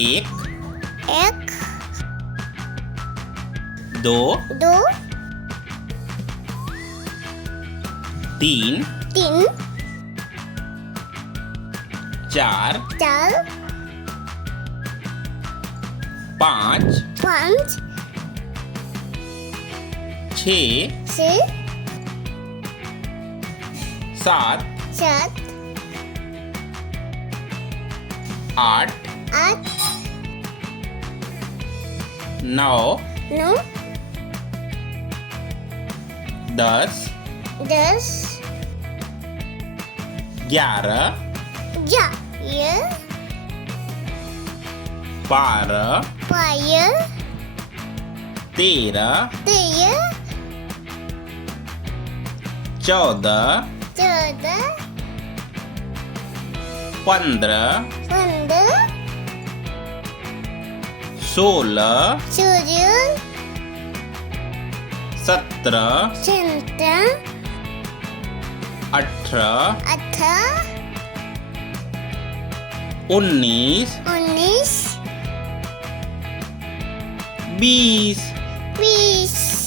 एक, एक, दो, दो, तीन, तीन, चार, चार, पाँच, पाँच, छः, छः, सात, सात, आठ, आठ, नौ, नौ, 10, 10, 11, 11, 12, 12, 13, 13, 14, 14, 15, 15, 16, 16, 17, 17, 18, 18, 19, 19, 20, 20,